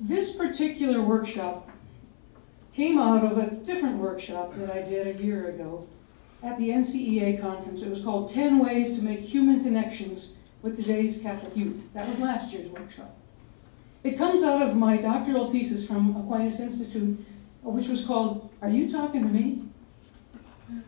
this particular workshop came out of a different workshop that I did a year ago at the NCEA conference. It was called 10 Ways to Make Human Connections with Today's Catholic Youth. That was last year's workshop. It comes out of my doctoral thesis from Aquinas Institute, which was called, Are You Talking to Me?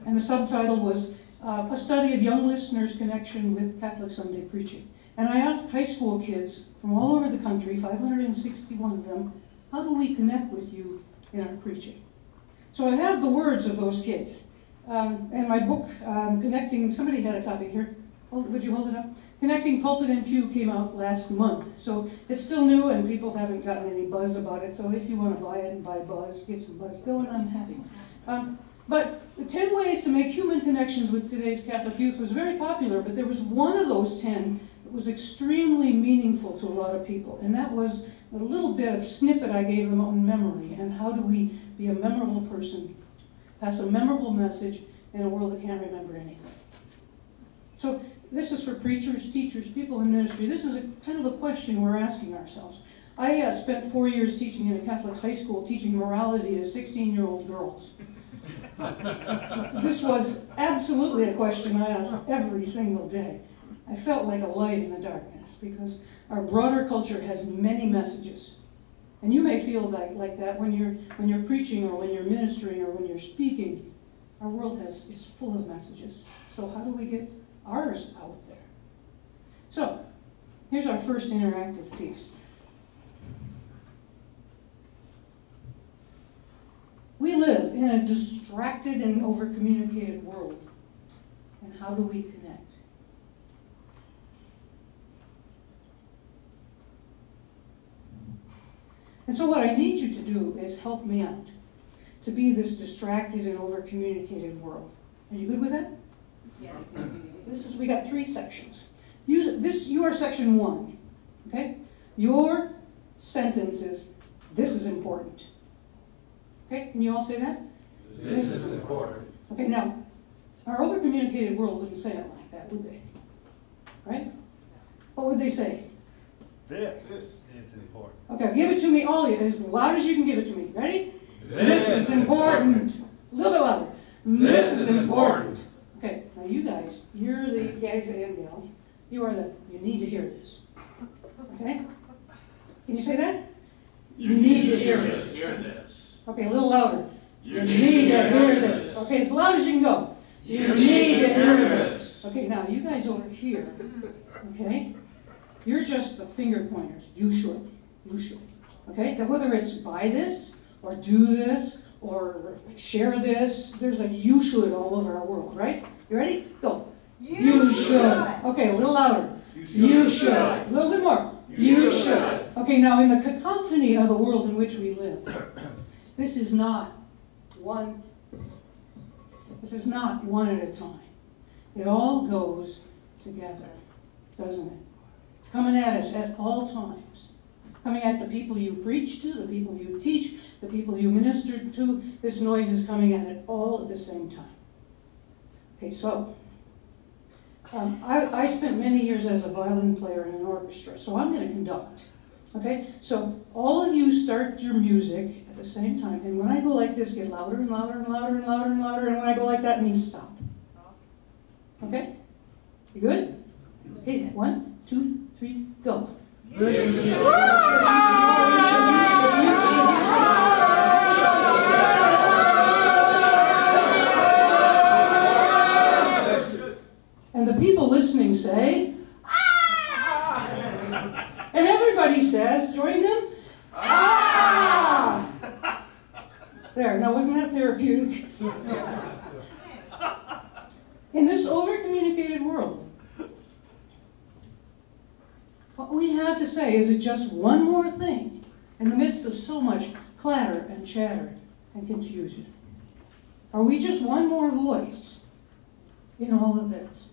And the subtitle was A Study of Young Listeners' Connection with Catholic Sunday Preaching. And I asked high school kids from all over the country, 561 of them, how do we connect with you in our preaching? So I have the words of those kids. And my book, Connecting, somebody had a copy here. Would you hold it up? Connecting Pulpit and Pew came out last month. So it's still new and people haven't gotten any buzz about it. So if you want to buy it and buy buzz, get some buzz going, I'm happy. But the 10 ways to make human connections with today's Catholic youth was very popular, but there was one of those 10 that was extremely meaningful to a lot of people. And that was a little bit of snippet I gave them on memory and how do we be a memorable person, pass a memorable message in a world that can't remember anything. So this is for preachers, teachers, people in ministry. This is a kind of a question we're asking ourselves. I spent 4 years teaching in a Catholic high school, teaching morality to 16-year-old girls. This was absolutely a question I asked every single day. I felt like a light in the darkness because our broader culture has many messages. And you may feel like that when you're preaching or when you're ministering or when you're speaking. Our world is full of messages. So how do we get ours out there? So, here's our first interactive piece. We live in a distracted and over-communicated world. And how do we connect? And so what I need you to do is help me out to be this distracted and over-communicated world. Are you good with that? Yeah. We got 3 sections. You are section 1, okay? Your sentence is, this is important. Okay, can you all say that? This is important. Okay, now, our over-communicated world wouldn't say it like that, would they? Right? What would they say? This is important. Okay, give it to me, all of you, as loud as you can give it to me. Ready? This is important. A little bit louder. This is important. Okay, now you guys, you're the guys and gals. You need to hear this. Okay? Can you say that? You need to hear this. Okay, a little louder. You need to hear this. Okay, as loud as you can go. You need to hear this. Okay, now you guys over here, okay? You're just the finger pointers. You should. You should. Okay? That whether it's buy this, or do this, or share this, there's a you should all over our world, right? You ready? Go. You should. Okay, a little louder. You should. A little bit more. You should. Okay, now in the cacophony of the world in which we live, this is not one at a time. It all goes together, doesn't it? It's coming at us at all times. Coming at the people you preach to, the people you teach, the people you minister to. This noise is coming at it all at the same time. Okay, so I spent many years as a violin player in an orchestra, so I'm going to conduct. Okay, so all of you start your music at the same time, and when I go like this, get louder and louder and louder and louder and louder, and when I go like that, it means stop. Okay? You good? Okay, 1, 2, 3, go. And the people listening say, ah! And everybody says, join them, ah! There, now wasn't that therapeutic? In this over-communicated world, what we have to say is just one more thing in the midst of so much clatter and chatter and confusion. Are we just one more voice in all of this?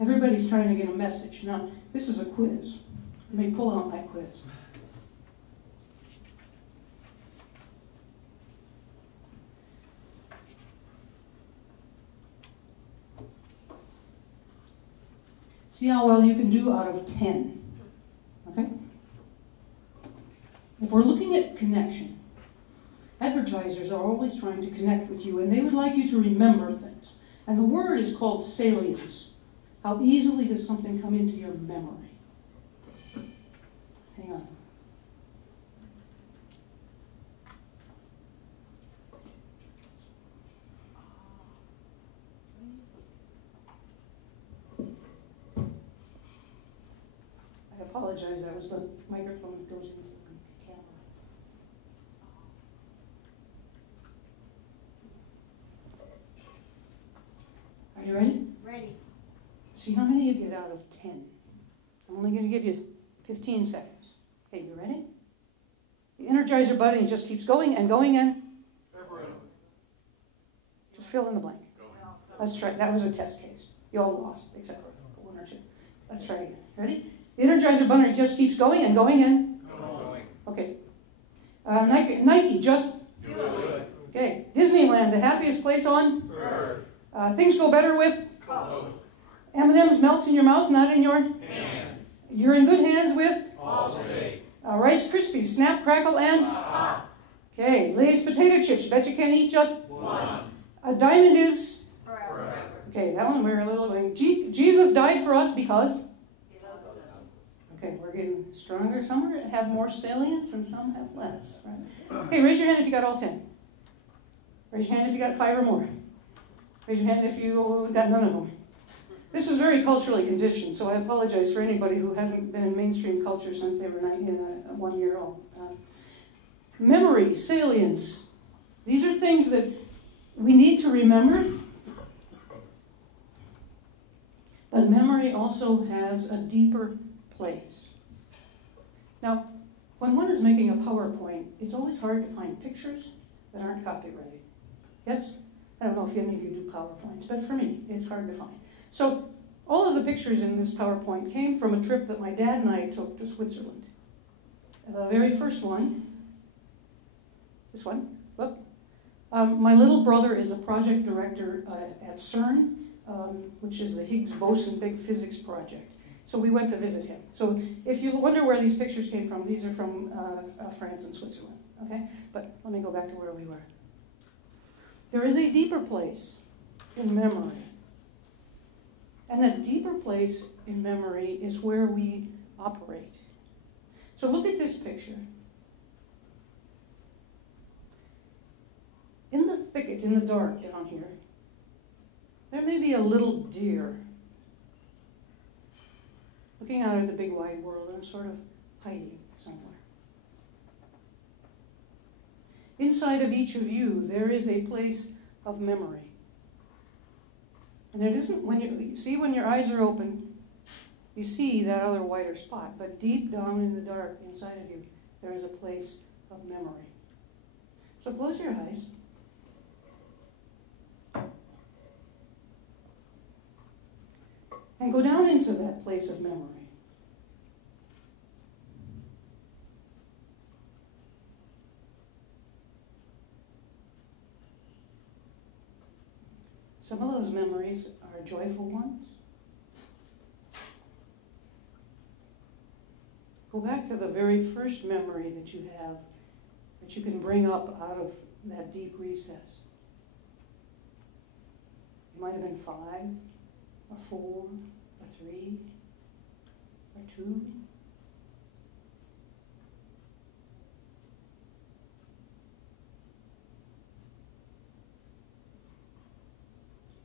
Everybody's trying to get a message. Now, this is a quiz. Let me pull out my quiz. See how well you can do out of 10. Okay? If we're looking at connection, advertisers are always trying to connect with you, and they would like you to remember things. And the word is called salience. How easily does something come into your memory? Hang on. I apologize, that was the microphone that goes into the camera. Are you ready? Ready. See how many you get out of 10. I'm only going to give you 15 seconds. Okay, you ready? The Energizer Bunny just keeps going and going and just fill in the blank. Let's try. That was a test case. You all lost, except for one or two. Let's try again. Ready? The Energizer Bunny just keeps going and going and Going. okay. Nike just okay. Disneyland, the happiest place on Earth. things go better with Code. M&M's melts in your mouth, not in your. Hands. You're in good hands with Allstate. Rice Krispies, Snap, Crackle, and okay. Lay's potato chips. Bet you can't eat just One. a diamond is Forever. okay. That one we're a little going. Jesus died for us because okay. We're getting stronger. Some have more salience and some have less. Right? Okay. Raise your hand if you got all 10. Raise your hand if you got 5 or more. Raise your hand if you got none of them. This is very culturally conditioned, so I apologize for anybody who hasn't been in mainstream culture since they were 1 year old. Memory, salience. These are things that we need to remember. But memory also has a deeper place. Now, when one is making a PowerPoint, it's always hard to find pictures that aren't copyrighted. Yes? I don't know if any of you do PowerPoints, but for me, it's hard to find. So all of the pictures in this PowerPoint came from a trip that my dad and I took to Switzerland. The very first one, this one, look. My little brother is a project director at CERN, which is the Higgs-Boson big physics project. So we went to visit him. So if you wonder where these pictures came from, these are from France and Switzerland. Okay? But let me go back to where we were. There is a deeper place in memory. And that deeper place in memory is where we operate. So look at this picture. In the thicket, in the dark down here, there may be a little deer looking out at the big wide world and sort of hiding somewhere. Inside of each of you, there is a place of memory. And it isn't when you see when your eyes are open, you see that other whiter spot. But deep down in the dark inside of you, there is a place of memory. So close your eyes. And go down into that place of memory. Some of those memories are joyful ones. Go back to the very first memory that you have, that you can bring up out of that deep recess. It might have been 5, or 4, or 3, or 2.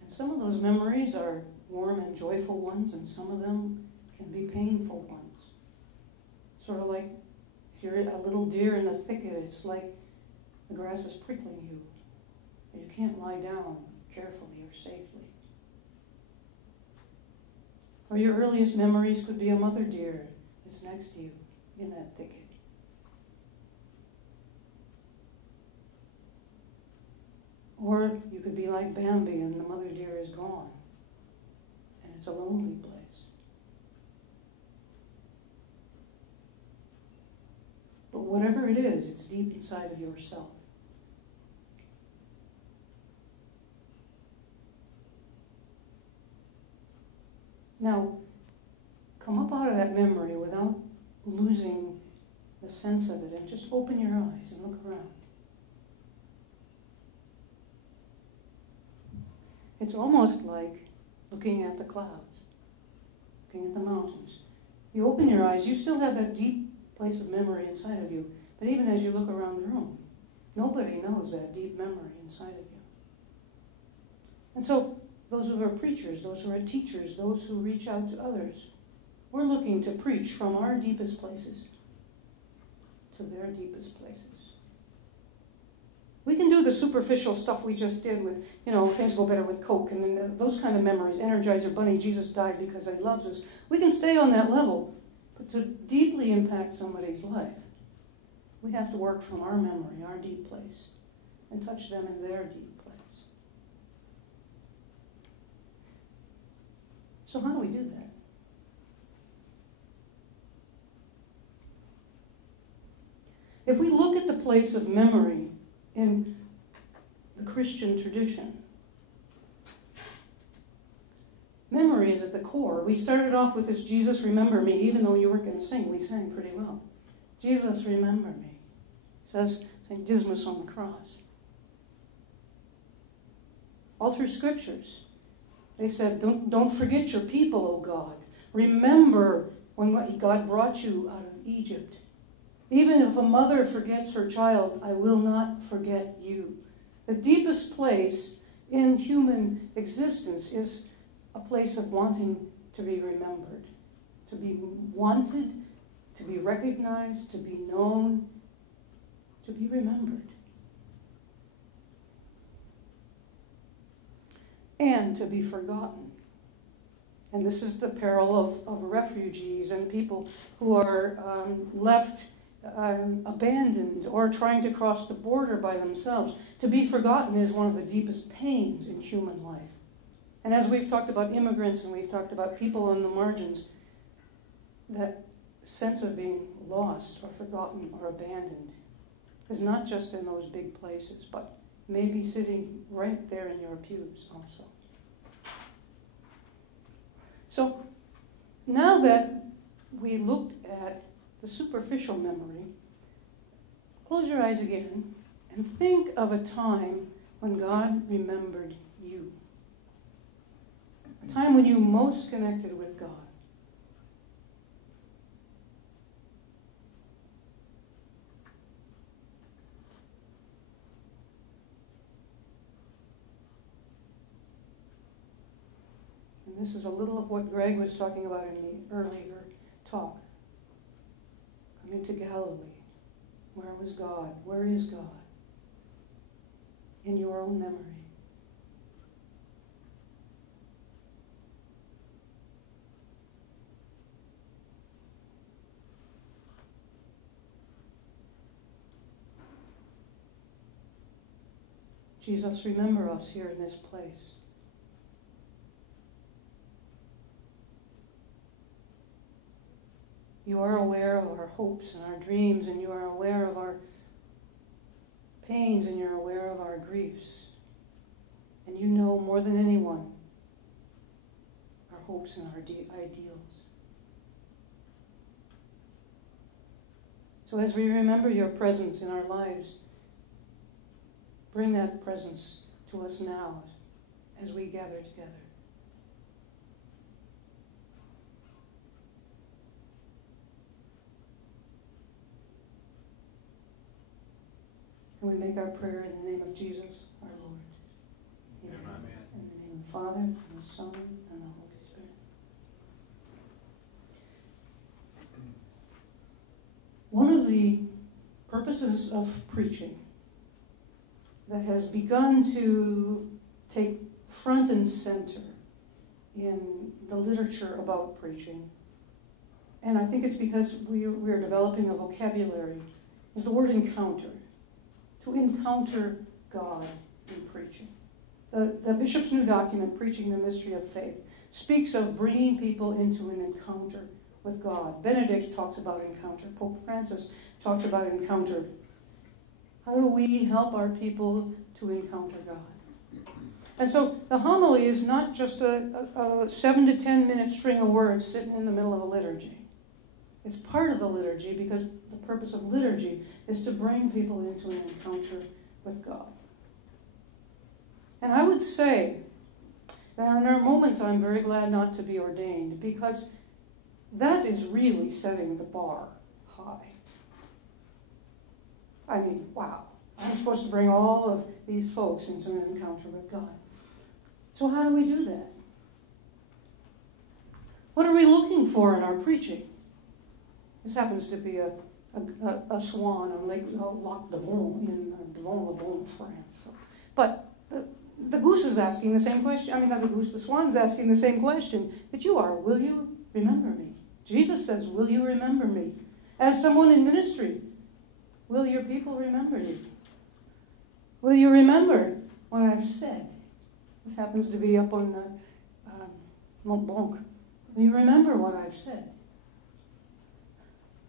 Some of those memories are warm and joyful ones, and some of them can be painful ones. Sort of like if you're a little deer in a thicket, it's like the grass is prickling you. And you can't lie down carefully or safely. Or your earliest memories could be a mother deer that's next to you in that thicket. Or you could be like Bambi and the mother deer is gone. And it's a lonely place. But whatever it is, it's deep inside of yourself. Now, come up out of that memory without losing losing the sense of it, and just open your eyes and look around. It's almost like looking at the clouds, looking at the mountains. You open your eyes, you still have that deep place of memory inside of you, but even as you look around the room, nobody knows that deep memory inside of you. And so, those who are preachers, those who are teachers, those who reach out to others, we're looking to preach from our deepest places to their deepest places. We can do the superficial stuff we just did with, things go better with Coke and those kind of memories, Energizer Bunny, Jesus died because he loves us. We can stay on that level, but to deeply impact somebody's life, we have to work from our memory, our deep place, and touch them in their deep place. So how do we do that? If we look at the place of memory in the Christian tradition, memory is at the core. We started off with this, Jesus, remember me, even though you weren't going to sing. We sang pretty well. Jesus, remember me, says St. Dismas on the cross. All through scriptures, they said, don't forget your people, O God. Remember when God brought you out of Egypt. Even if a mother forgets her child, I will not forget you. The deepest place in human existence is a place of wanting to be remembered, to be wanted, to be recognized, to be known, to be remembered. And to be forgotten. And this is the peril of refugees and people who are left abandoned or trying to cross the border by themselves. To be forgotten is one of the deepest pains in human life. And as we've talked about immigrants and we've talked about people on the margins, that sense of being lost or forgotten or abandoned is not just in those big places, but maybe sitting right there in your pews also. So now that we looked at the superficial memory, close your eyes again and think of a time when God remembered you. A time when you most connected with God. And this is a little of what Greg was talking about in the earlier talk. Coming to Galilee. Where was God? Where is God? In your own memory. Jesus, remember us here in this place. You are aware of our hopes and our dreams, and you are aware of our pains, and you're aware of our griefs. And you know more than anyone our hopes and our ideals. So as we remember your presence in our lives, bring that presence to us now as we gather together. And we make our prayer in the name of Jesus, our Lord. Amen. Amen. In the name of the Father, and the Son, and the Holy Spirit. One of the purposes of preaching that has begun to take front and center in the literature about preaching, and I think it's because we're developing a vocabulary, is the word encounter. To encounter God in preaching. The Bishop's new document, Preaching the Mystery of Faith, speaks of bringing people into an encounter with God. Benedict talks about encounter. Pope Francis talked about encounter. How do we help our people to encounter God? And so the homily is not just a 7 to 10 minute string of words sitting in the middle of a liturgy. It's part of the liturgy because the purpose of liturgy is to bring people into an encounter with God. And I would say that there are moments I'm very glad not to be ordained because that is really setting the bar high. I mean, wow. I'm supposed to bring all of these folks into an encounter with God. So how do we do that? What are we looking for in our preaching? This happens to be a swan on Lake Lac Devon in Devon-le-Bon, France. So, but the goose is asking the same question. I mean, not the goose, the swan's asking the same question that you are. Will you remember me? Jesus says, will you remember me? As someone in ministry, will your people remember you? Will you remember what I've said? This happens to be up on Mont Blanc. Will you remember what I've said?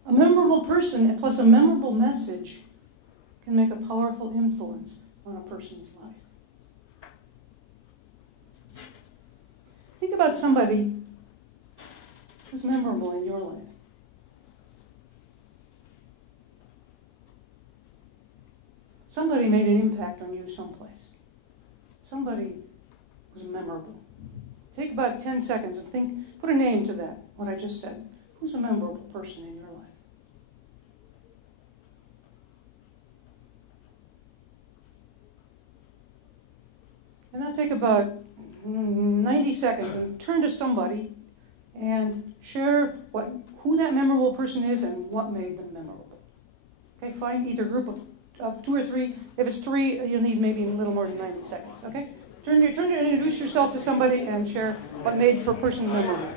A memorable person plus a memorable message can make a powerful influence on a person's life. Think about somebody who's memorable in your life. Somebody made an impact on you someplace. Somebody was memorable. Take about 10 seconds and think, put a name to that, what I just said. Who's a memorable person in your life? And now take about 90 seconds and turn to somebody and share who that memorable person is and what made them memorable. Okay, find either group of 2 or 3. If it's 3, you'll need maybe a little more than 90 seconds. Okay? Turn to introduce yourself to somebody and share what made for person memorable.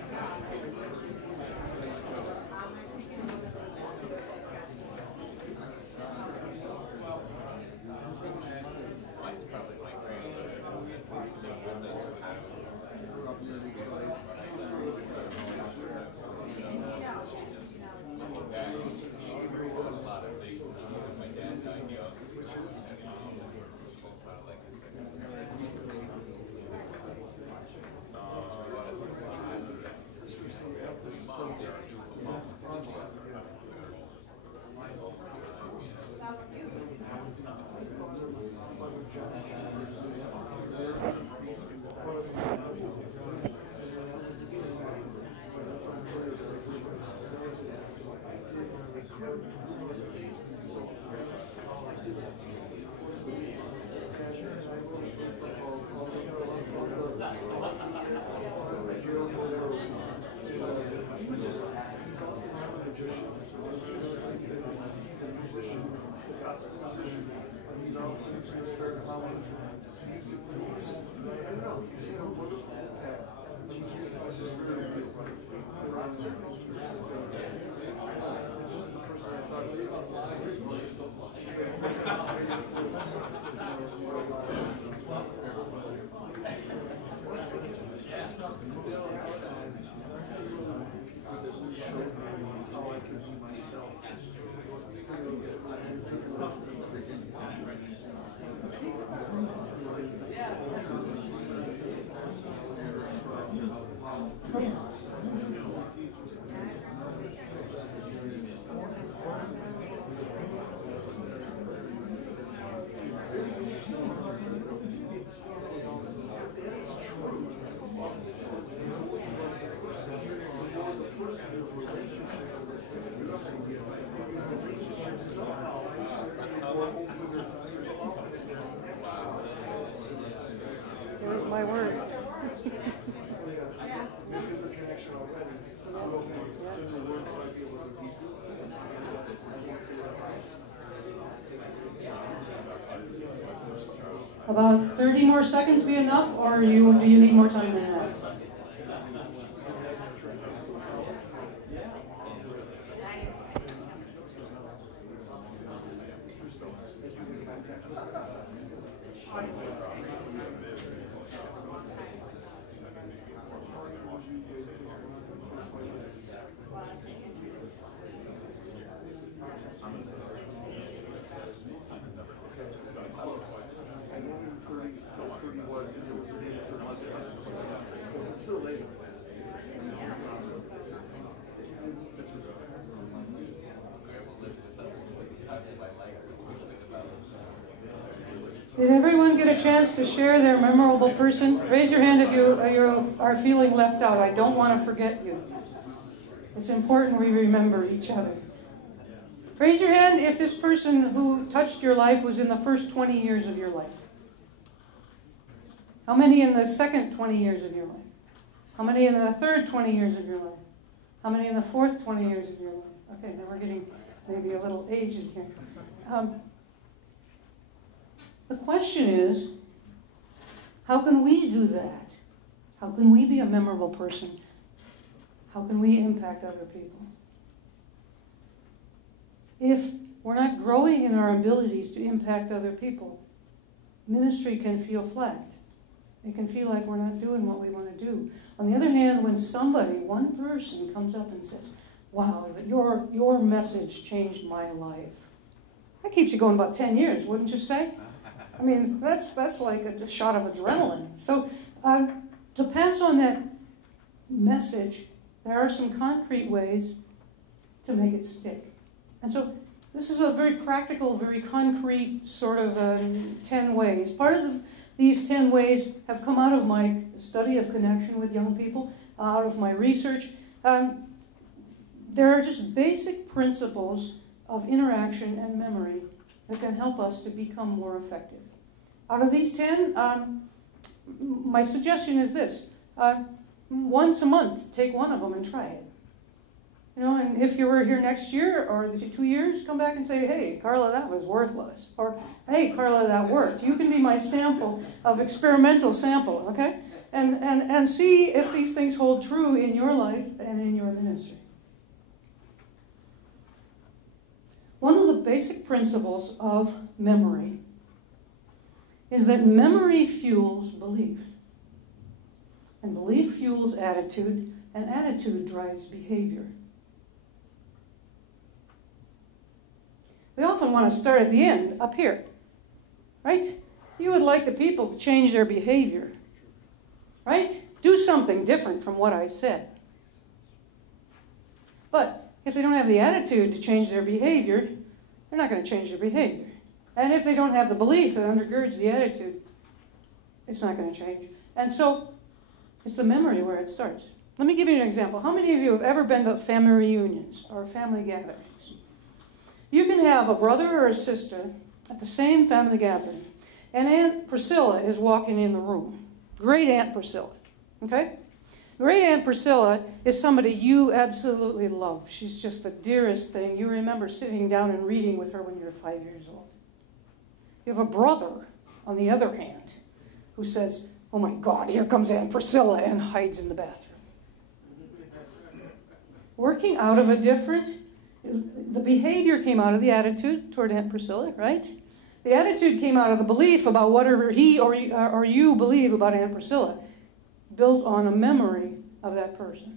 There's my word. About 30 more seconds be enough, or do you need more time than that? Did everyone get a chance to share their memorable person? Raise your hand if you are feeling left out. I don't want to forget you. It's important we remember each other. Raise your hand if this person who touched your life was in the first 20 years of your life. How many in the second 20 years of your life? How many in the third 20 years of your life? How many in the fourth 20 years of your life? Okay, now we're getting maybe a little aged here. The question is, how can we do that? How can we be a memorable person? How can we impact other people? If we're not growing in our abilities to impact other people, ministry can feel flat. It can feel like we're not doing what we want to do. On the other hand, when somebody, one person, comes up and says, wow, your message changed my life. That keeps you going about 10 years, wouldn't you say? I mean, that's like a shot of adrenaline. So to pass on that message, there are some concrete ways to make it stick. And so this is a very practical, very concrete sort of 10 ways. Part of these 10 ways have come out of my study of connection with young people, out of my research. There are just basic principles of interaction and memory that can help us to become more effective. Out of these 10, my suggestion is this. Once a month, take one of them and try it. You know, and if you were here next year or 2 years, come back and say, hey, Karla, that was worthless. Or, hey, Karla, that worked. You can be my sample of experimental sample, okay? And see if these things hold true in your life and in your ministry. One of the basic principles of memory is that memory fuels belief. And belief fuels attitude, and attitude drives behavior. We often want to start at the end, up here, right? You would like the people to change their behavior, right? Do something different from what I said. But if they don't have the attitude to change their behavior, they're not going to change their behavior. And if they don't have the belief that undergirds the attitude, it's not going to change. And so it's the memory where it starts. Let me give you an example. How many of you have ever been to family reunions or family gatherings? You can have a brother or a sister at the same family gathering, and Aunt Priscilla is walking in the room. Great Aunt Priscilla, okay? Great Aunt Priscilla is somebody you absolutely love. She's just the dearest thing. You remember sitting down and reading with her when you were 5 years old. You have a brother, on the other hand, who says, oh my God, here comes Aunt Priscilla, and hides in the bathroom. Working out of a different, the behavior came out of the attitude toward Aunt Priscilla, right? The attitude came out of the belief about whatever he or you believe about Aunt Priscilla, built on a memory of that person.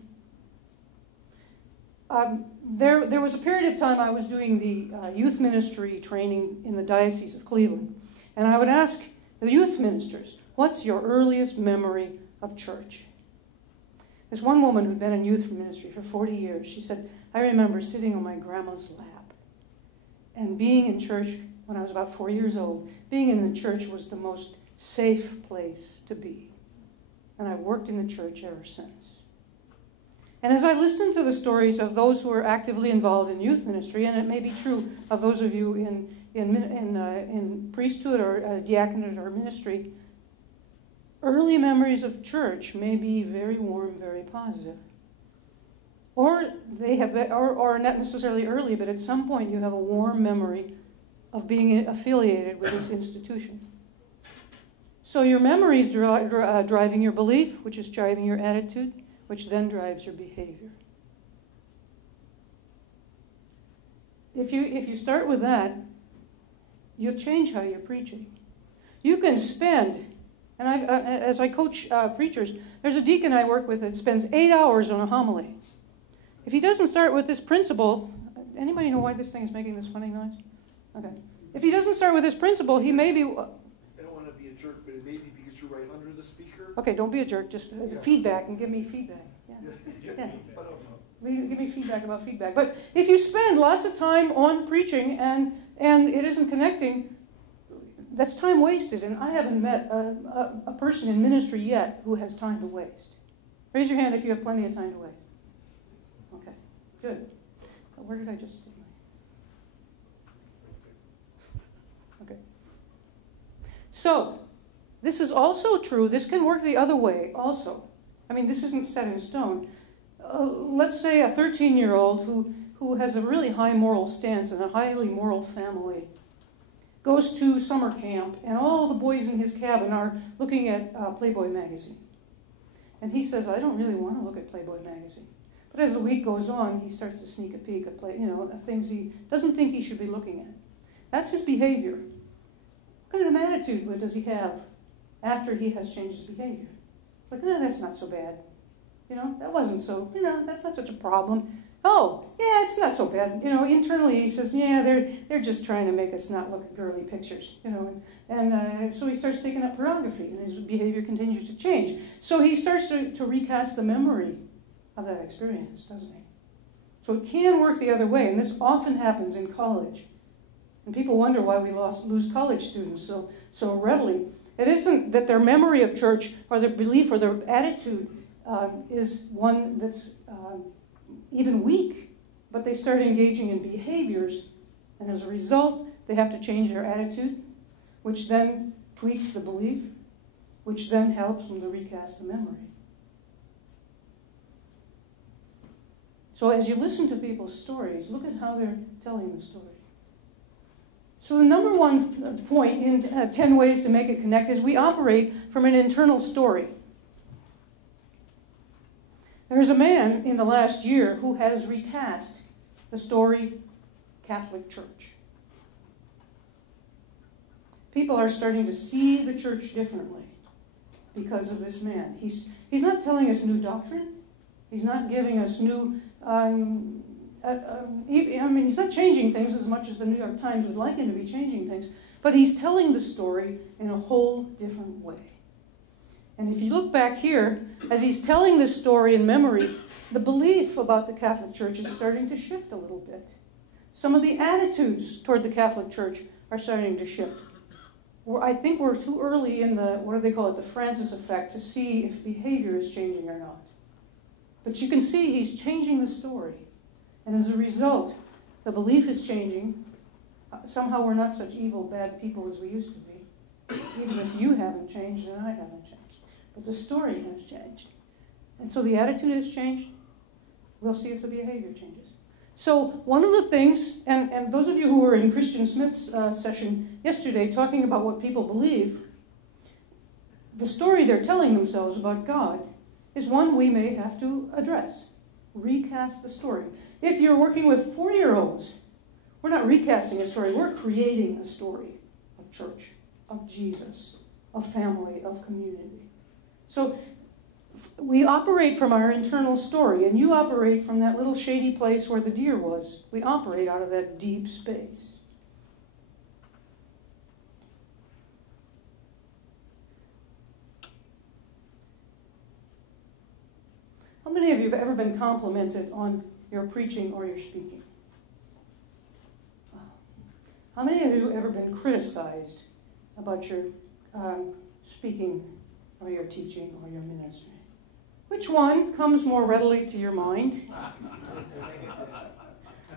There was a period of time I was doing the youth ministry training in the Diocese of Cleveland, and I would ask the youth ministers, what's your earliest memory of church? This one woman who'd been in youth ministry for 40 years, she said, I remember sitting on my grandma's lap and being in church when I was about 4 years old. Being in the church was the most safe place to be. And I've worked in the church ever since. And as I listened to the stories of those who are actively involved in youth ministry, and it may be true of those of you in priesthood or diaconate or ministry, early memories of church may be very warm, very positive. Or they have, or not necessarily early, but at some point you have a warm memory of being affiliated with this institution. So your memory is driving your belief, which is driving your attitude, which then drives your behavior. If you start with that, you'll change how you're preaching. You can spend, and as I coach preachers, there's a deacon I work with that spends 8 hours on a homily. If he doesn't start with this principle, anybody know why this thing is making this funny noise? Okay. If he doesn't start with this principle, he may be... I don't want to be a jerk, but it may be because you're right under the speaker. Okay, don't be a jerk. Just feedback and give me feedback. Yeah. Give me feedback about feedback. But if you spend lots of time on preaching and it isn't connecting, that's time wasted, and I haven't met a person in ministry yet who has time to waste. Raise your hand if you have plenty of time to waste. Okay, good. Where did I just stick my... Okay. So, this is also true. This can work the other way also. I mean, this isn't set in stone. Let's say a 13-year-old who has a really high moral stance and a highly moral family goes to summer camp, and all the boys in his cabin are looking at Playboy magazine. And he says, I don't really want to look at Playboy magazine. But as the week goes on, he starts to sneak a peek at things he doesn't think he should be looking at. That's his behavior. What kind of attitude does he have after he has changed his behavior? Like, that's not so bad. That wasn't so, that's not such a problem. Oh, yeah, it's not so bad. Internally he says, yeah, they're just trying to make us not look at girly pictures, And so he starts taking up pornography, and his behavior continues to change. So he starts to recast the memory of that experience, doesn't he? So it can work the other way, and this often happens in college. And people wonder why we lose college students so readily. It isn't that their memory of church or their belief or their attitude is one that's even weak, but they start engaging in behaviors, and as a result, they have to change their attitude, which then tweaks the belief, which then helps them to recast the memory. So as you listen to people's stories, look at how they're telling the story. So the number one point in 10 ways to make it connect is we operate from an internal story. There's a man in the last year who has recast the story Catholic Church. People are starting to see the church differently because of this man. He's not telling us new doctrine. He's not giving us new... he's not changing things as much as the New York Times would like him to be changing things, but he's telling the story in a whole different way. And if you look back here, as he's telling this story in memory, the belief about the Catholic Church is starting to shift a little bit. Some of the attitudes toward the Catholic Church are starting to shift. I think we're too early in the Francis effect to see if behavior is changing or not. But you can see he's changing the story. And as a result, the belief is changing. Somehow we're not such evil, bad people as we used to be. Even if you haven't changed and I haven't changed. But the story has changed. And so the attitude has changed. We'll see if the behavior changes. So one of the things, and those of you who were in Christian Smith's session yesterday talking about what people believe, the story they're telling themselves about God is one we may have to address. Recast the story. If you're working with 4-year-olds, we're not recasting a story, we're creating a story of church, of Jesus, of family, of community. So we operate from our internal story, and you operate from that little shady place where the deer was. We operate out of that deep space. How many of you have ever been complimented on your preaching or your speaking? How many of you have ever been criticized about your speaking or your teaching or your ministry? Which one comes more readily to your mind?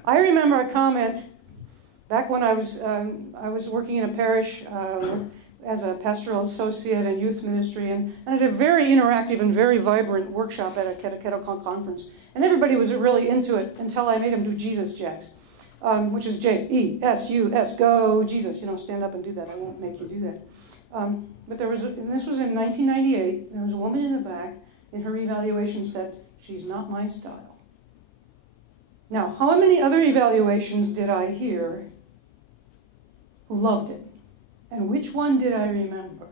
I remember a comment back when I was working in a parish as a pastoral associate in youth ministry, and I did a very interactive and very vibrant workshop at a catechetical conference. And everybody was really into it until I made them do Jesus jacks, which is J-E-S-U-S, go Jesus. Stand up and do that. I won't make you do that. But and this was in 1998, there was a woman in the back, in her evaluation said, she's not my style. Now, how many other evaluations did I hear who loved it? And which one did I remember?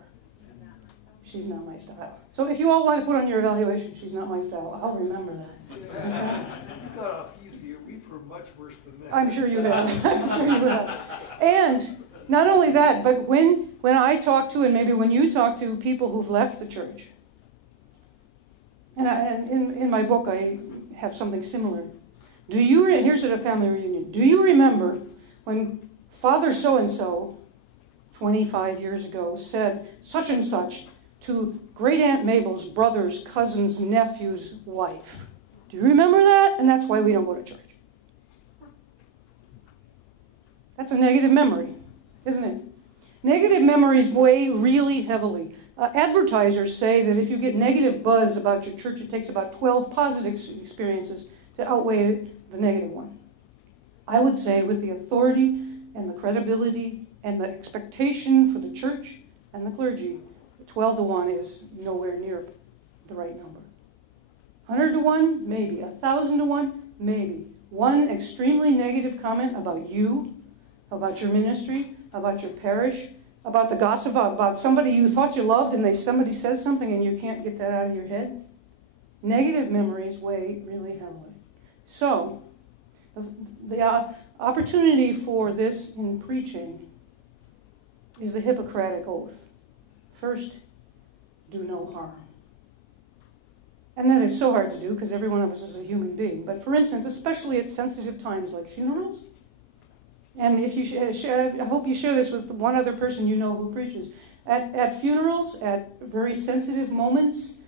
She's not my style. So if you all want to put on your evaluation, she's not my style, I'll remember that. You got off easier. We've heard much worse than that. I'm sure you have. I'm sure you have. And not only that, but when I talk to, and maybe when you talk to people who've left the church, and in my book I have something similar. Here's at a family reunion. Do you remember when Father so-and-so 25 years ago said such and such to Great Aunt Mabel's brother's cousin's nephew's wife. Do you remember that? And that's why we don't go to church. That's a negative memory, isn't it? Negative memories weigh really heavily. Advertisers say that if you get negative buzz about your church, it takes about 12 positive experiences to outweigh the negative one. I would say with the authority and the credibility and the expectation for the church and the clergy, 12 to 1 is nowhere near the right number. 100 to 1, maybe. 1,000 to 1, maybe. One extremely negative comment about you, about your ministry, about your parish, about the gossip, about somebody you thought you loved and somebody says something and you can't get that out of your head. Negative memories weigh really heavily. So, the opportunity for this in preaching is the Hippocratic Oath. First, do no harm. And that is so hard to do because every one of us is a human being. But for instance, especially at sensitive times like funerals, and if you I hope you share this with one other person you know who preaches. At funerals, at very sensitive moments,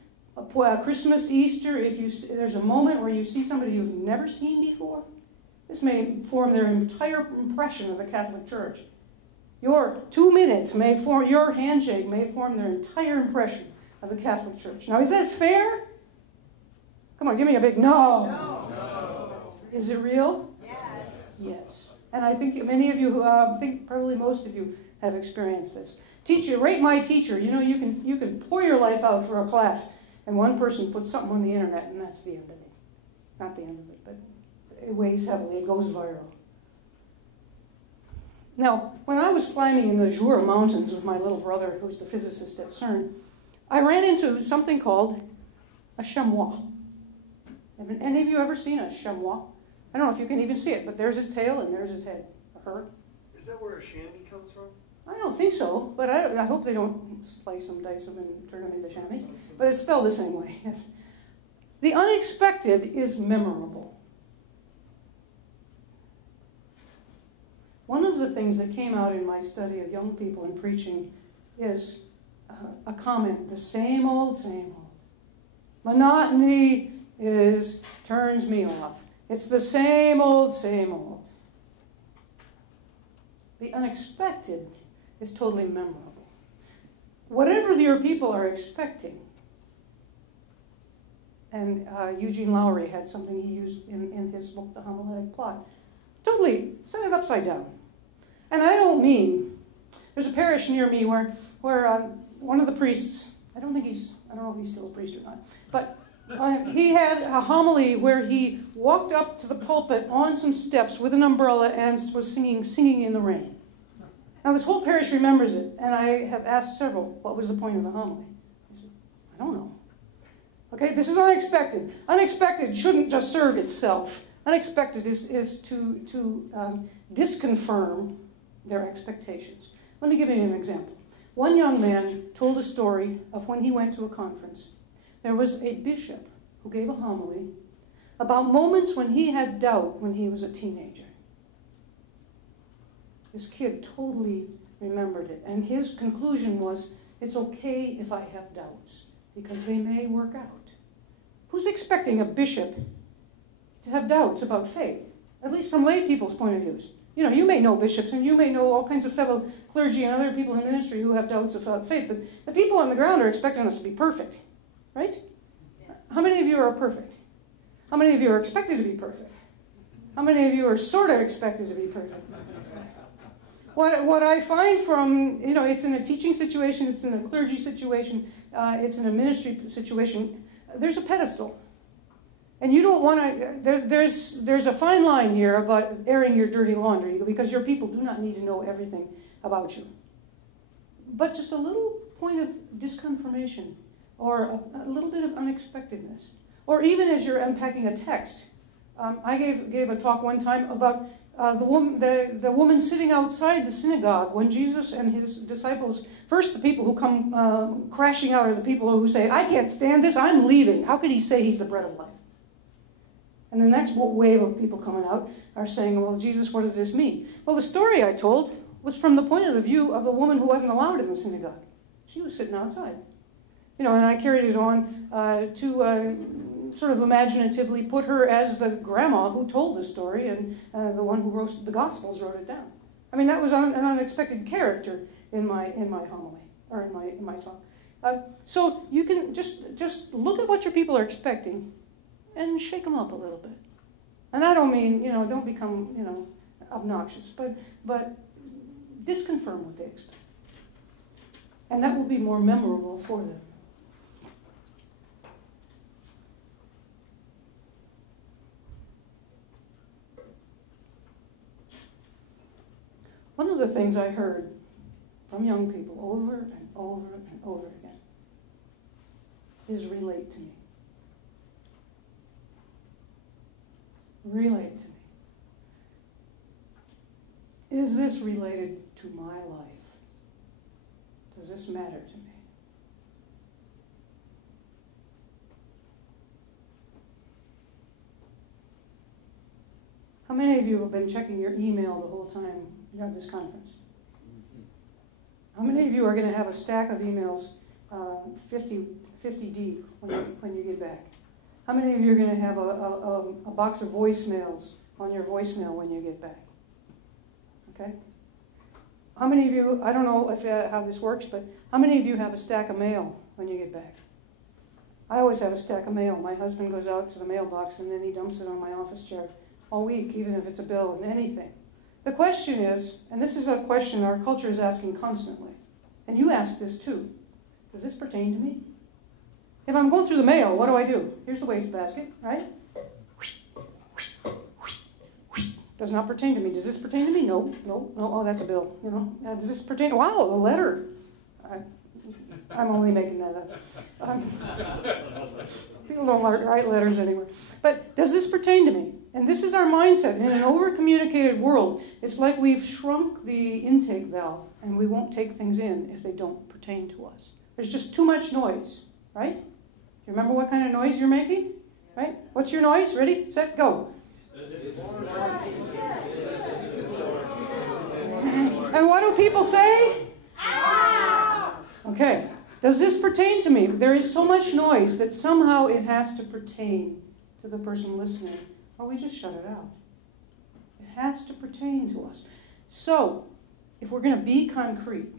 Christmas, Easter, there's a moment where you see somebody you've never seen before, this may form their entire impression of the Catholic Church. Your 2 minutes may form, your handshake may form their entire impression of the Catholic Church. Now, is that fair? Come on, give me a big no. No. Is it real? Yes. Yes. And I think many of you, I think probably most of you have experienced this. Teacher, rate my teacher. You know, you can pour your life out for a class, and one person puts something on the internet, and that's the end of it. Not the end of it, but it weighs heavily. It goes viral. Now, when I was climbing in the Jura Mountains with my little brother, who's the physicist at CERN, I ran into something called a chamois. Have any of you ever seen a chamois? I don't know if you can even see it, but there's his tail and there's his head. A herd. Is that where a chamois comes from? I don't think so, but I hope they don't slice them, dice them, and turn them into chamois. But it's spelled the same way, yes. The unexpected is memorable. One of the things that came out in my study of young people in preaching is a comment, the same old, same old. Monotony turns me off. It's the same old, same old. The unexpected is totally memorable. Whatever your people are expecting, and Eugene Lowry had something he used in his book, The Homiletic Plot, totally set it upside down. And I don't mean, there's a parish near me where one of the priests, I don't know if he's still a priest or not, but he had a homily where he walked up to the pulpit on some steps with an umbrella and was singing in the rain. Now this whole parish remembers it, and I have asked several, what was the point of the homily? I said, I don't know. Okay, this is unexpected. Unexpected shouldn't just serve itself. Unexpected is to disconfirm their expectations. Let me give you an example. One young man told a story of when he went to a conference. There was a bishop who gave a homily about moments when he had doubt when he was a teenager. This kid totally remembered it, and his conclusion was, it's okay if I have doubts, because they may work out. Who's expecting a bishop to have doubts about faith? At least from lay people's point of views. You know, you may know bishops, and you may know all kinds of fellow clergy and other people in ministry who have doubts about faith, but the people on the ground are expecting us to be perfect. Right? How many of you are perfect? How many of you are expected to be perfect? How many of you are sort of expected to be perfect? What I find from, it's in a teaching situation, it's in a clergy situation, it's in a ministry situation, there's a pedestal. And you don't want to, there's a fine line here about airing your dirty laundry, because your people do not need to know everything about you. But just a little point of disconfirmation, or a little bit of unexpectedness. Or even as you're unpacking a text. I gave a talk one time about the woman sitting outside the synagogue when Jesus and his disciples, first the people who come crashing out are the people who say, I can't stand this, I'm leaving. How could he say he's the bread of life? And the next wave of people coming out are saying, well, Jesus, what does this mean? Well, the story I told was from the point of view of a woman who wasn't allowed in the synagogue. She was sitting outside. And I carried it on to sort of imaginatively put her as the grandma who told the story, and the one who wrote the Gospels wrote it down. I mean, that was an unexpected character in my homily, or in my talk. So you can just look at what your people are expecting and shake them up a little bit. And I don't mean, don't become, obnoxious, but disconfirm what they expect. And that will be more memorable for them. One of the things I heard from young people over and over and over again is relate to me. Relate to me. Is this related to my life? Does this matter to me? How many of you have been checking your email the whole time you have this conference? How many of you are going to have a stack of emails 50 deep when you get back? How many of you are going to have a box of voicemails on your voicemail when you get back? Okay? How many of you, I don't know how this works, but how many of you have a stack of mail when you get back? I always have a stack of mail. My husband goes out to the mailbox and then he dumps it on my office chair all week, even if it's a bill and anything. The question is, and this is a question our culture is asking constantly, and you ask this too, does this pertain to me? If I'm going through the mail, what do? Here's the wastebasket, right? Does not pertain to me. Does this pertain to me? No. Oh, that's a bill. Does this pertain? Wow, a letter. I'm only making that up. People don't write letters anyway. But does this pertain to me? And this is our mindset. In an over-communicated world, it's like we've shrunk the intake valve, and we won't take things in if they don't pertain to us. There's just too much noise, right? Do you remember what kind of noise you're making? Right? What's your noise? Ready, set, go. And what do people say? Okay. Does this pertain to me? There is so much noise that somehow it has to pertain to the person listening, or we just shut it out. It has to pertain to us. So, if we're going to be concrete,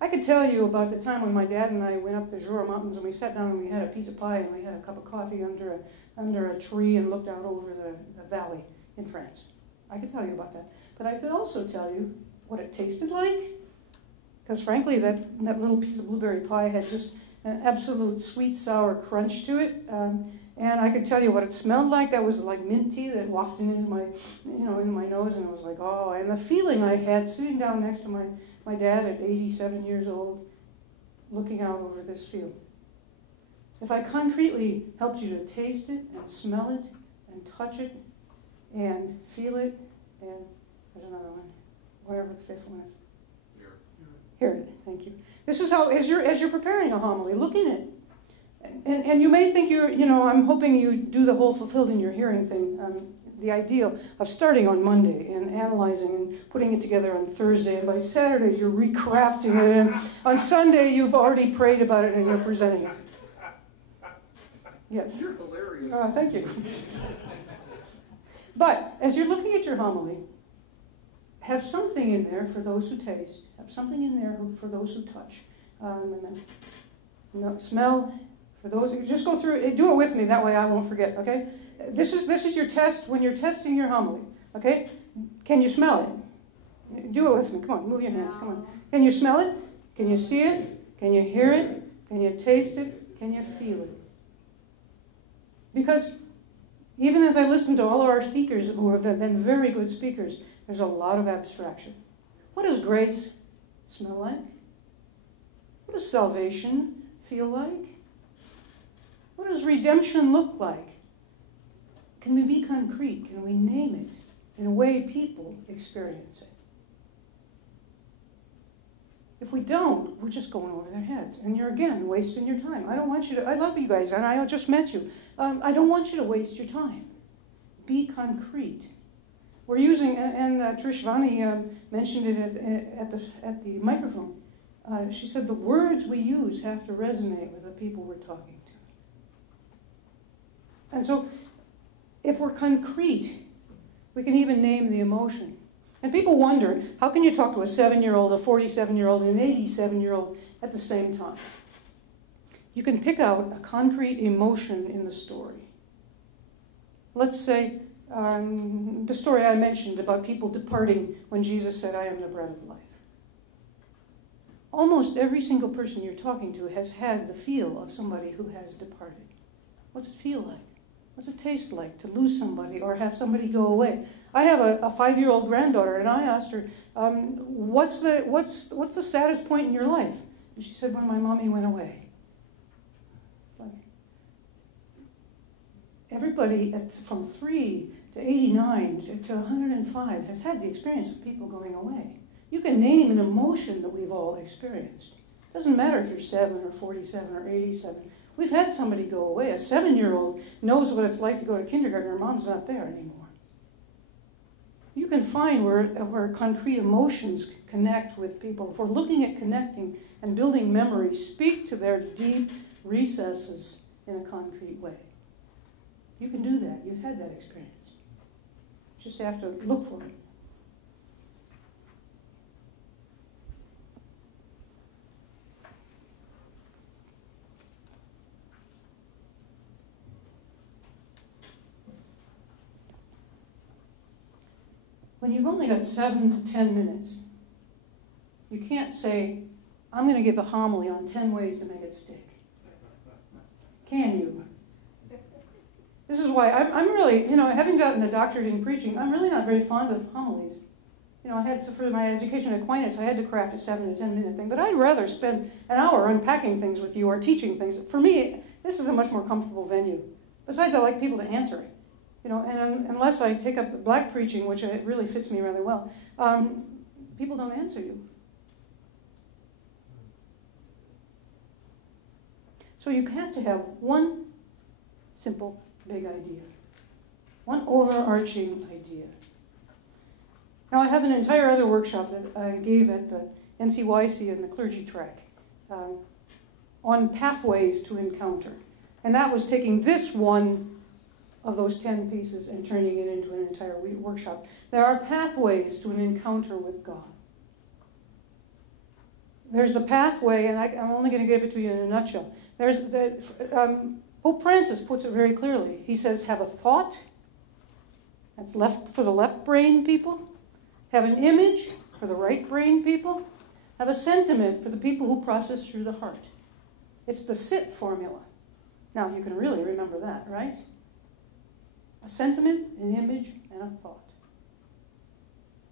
I could tell you about the time when my dad and I went up the Jura Mountains and we sat down and we had a piece of pie and we had a cup of coffee under a tree and looked out over the valley in France. I could tell you about that. But I could also tell you what it tasted like. Because frankly, that little piece of blueberry pie had just an absolute sweet, sour crunch to it. And I could tell you what it smelled like. That was like mint tea that wafted into my, in my nose. And it was like, oh, and the feeling I had sitting down next to my dad at 87 years old, looking out over this field. If I concretely helped you to taste it and smell it and touch it and feel it, and there's another one, whatever the fifth one is. Hear it. Thank you. This is how, as you're preparing a homily, look in it. And you may think I'm hoping you do the whole fulfilled in your hearing thing, the ideal of starting on Monday and analyzing and putting it together on Thursday, and by Saturday you're recrafting it, and on Sunday you've already prayed about it and you're presenting it. Yes. You're hilarious. Thank you. But as you're looking at your homily, have something in there for those who taste. Have something in there for those who touch. Smell for those. Just go through it. Do it with me. That way I won't forget. Okay. This is your test when you're testing your homily. Okay. Can you smell it? Do it with me. Come on. Move your hands. Come on. Can you smell it? Can you see it? Can you hear it? Can you taste it? Can you feel it? Because even as I listen to all of our speakers who have been very good speakers, there's a lot of abstraction. What does grace smell like? What does salvation feel like? What does redemption look like? Can we be concrete? Can we name it in a way people experience it? If we don't, we're just going over their heads. And you're, again, wasting your time. I don't want you to, I love you guys, and I just met you. I don't want you to waste your time. Be concrete. We're using, and Trish Vani mentioned it at the microphone. She said the words we use have to resonate with the people we're talking to. And so, if we're concrete, we can even name the emotion. And people wonder, how can you talk to a 7-year-old, a 47-year-old, and an 87-year-old at the same time? You can pick out a concrete emotion in the story. Let's say the story I mentioned about people departing when Jesus said, I am the bread of life. Almost every single person you're talking to has had the feel of somebody who has departed. What's it feel like? What's it taste like to lose somebody or have somebody go away? I have a 5-year-old granddaughter, and I asked her, what's the saddest point in your life? And she said, when my mommy went away. Everybody from 3 to 89 to 105 has had the experience of people going away. You can name an emotion that we've all experienced. It doesn't matter if you're 7 or 47 or 87. We've had somebody go away. A 7-year-old knows what it's like to go to kindergarten. Her mom's not there anymore. You can find where concrete emotions connect with people. If we're looking at connecting and building memories, speak to their deep recesses in a concrete way. You can do that. You've had that experience. Just have to look for it. When you've only got 7 to 10 minutes, you can't say, I'm going to give a homily on 10 ways to make it stick. Can you? This is why I'm really, having gotten a doctorate in preaching, I'm really not very fond of homilies. I had to, for my education at Aquinas, I had to craft a 7 to 10 minute thing, but I'd rather spend an hour unpacking things with you or teaching things. For me, this is a much more comfortable venue. Besides, I like people to answer it. And unless I take up black preaching, which it really fits me rather well, people don't answer you. So you have to have one simple, big idea. One overarching idea. Now, I have an entire other workshop that I gave at the NCYC in the clergy track on pathways to encounter. And that was taking this one of those 10 pieces and turning it into an entire workshop. There are pathways to an encounter with God. There's the pathway, and I'm only going to give it to you in a nutshell. Pope Francis puts it very clearly. He says, have a thought, that's left for the left brain people. Have an image for the right brain people. Have a sentiment for the people who process through the heart. It's the SIT formula. Now, you can really remember that, right? A sentiment, an image, and a thought.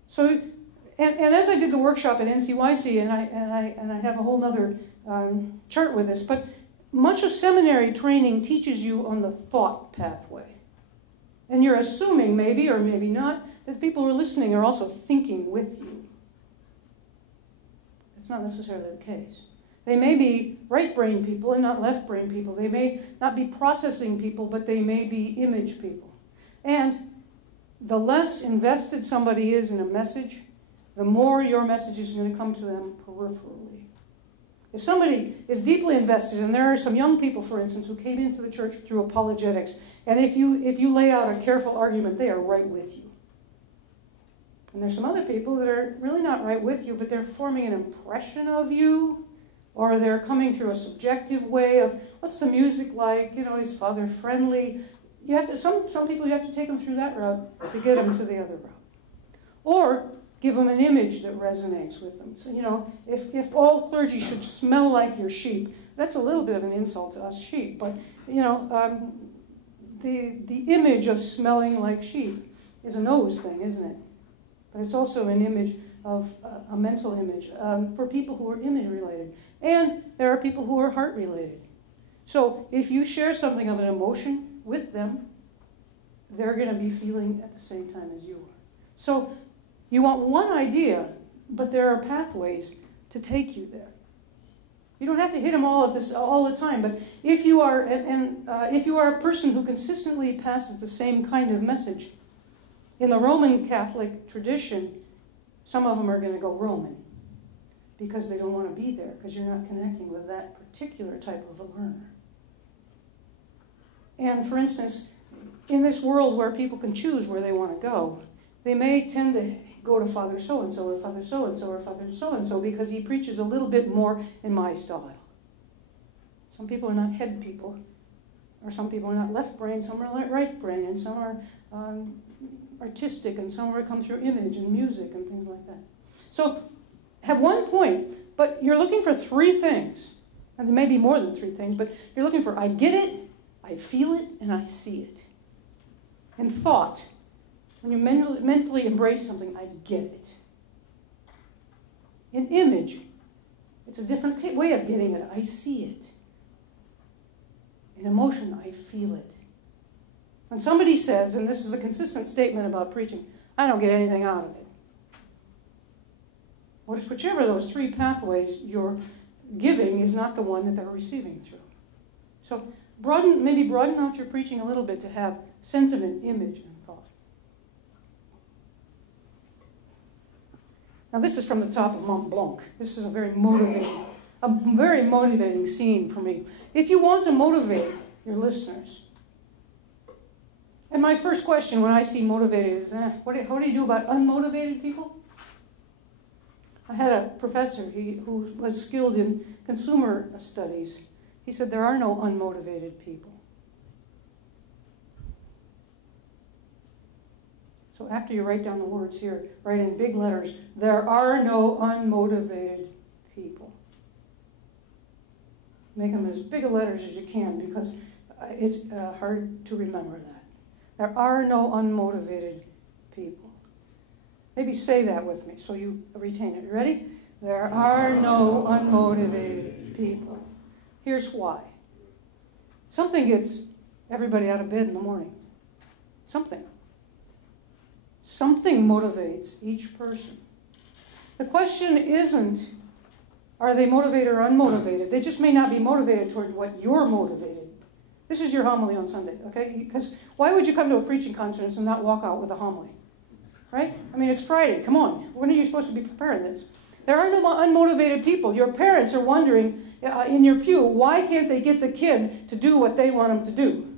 So, and as I did the workshop at NCYC, and I have a whole other chart with this, but much of seminary training teaches you on the thought pathway. And you're assuming, maybe or maybe not, that people who are listening are also thinking with you. That's not necessarily the case. They may be right-brain people and not left-brain people. They may not be processing people, but they may be image people. And the less invested somebody is in a message, the more your message is going to come to them peripherally. If somebody is deeply invested, and there are some young people, for instance, who came into the church through apologetics, and if you lay out a careful argument, they are right with you. And there's some other people that are really not right with you, but they're forming an impression of you, or they're coming through a subjective way of, what's the music like? Is Father friendly? You have to, some people you have to take them through that route to get them to the other route. Or give them an image that resonates with them. So, if all clergy should smell like your sheep, that's a little bit of an insult to us sheep, but, the image of smelling like sheep is a nose thing, isn't it? But it's also an image of a mental image for people who are image related. And there are people who are heart related. So if you share something of an emotion with them, they're going to be feeling at the same time as you are. So you want one idea, but there are pathways to take you there. You don't have to hit them all the time, but if you are if you are a person who consistently passes the same kind of message, In the Roman Catholic tradition, some of them are going to go Roman because they don't want to be there, because you're not connecting with that particular type of a learner. And for instance, in this world where people can choose where they want to go, they may tend to go to Father so-and-so or Father so-and-so or Father so-and-so because he preaches a little bit more in my style. Some people are not head people, or some people are not left brain, some are right brain, and some are artistic, and some are come through image and music and things like that. So have one point, but you're looking for three things. And there may be more than three things, but you're looking for I get it, I feel it, and I see it. And thought. When you mentally embrace something, I get it. In image, it's a different way of getting it. I see it. In emotion, I feel it. When somebody says, and this is a consistent statement about preaching, I don't get anything out of it. Whichever of those three pathways you're giving is not the one that they're receiving through. So maybe broaden out your preaching a little bit to have sentiment, image, and thought. Now this is from the top of Mont Blanc. This is a very motivating scene for me. If you want to motivate your listeners, and my first question when I see motivated is, how do you do about unmotivated people? I had a professor who was skilled in consumer studies. He said there are no unmotivated people. So after you write down the words here, write in big letters, there are no unmotivated people. Make them as big letters as you can because it's hard to remember that. There are no unmotivated people. Maybe say that with me so you retain it. You ready? There are no unmotivated people. Here's why. Something gets everybody out of bed in the morning. Something. Something motivates each person. The question isn't, are they motivated or unmotivated? They just may not be motivated toward what you're motivated. This is your homily on Sunday, okay? Because why would you come to a preaching conference and not walk out with a homily? Right? I mean, it's Friday. Come on. When are you supposed to be preparing this? There are no unmotivated people. Your parents are wondering in your pew, why can't they get the kid to do what they want him to do?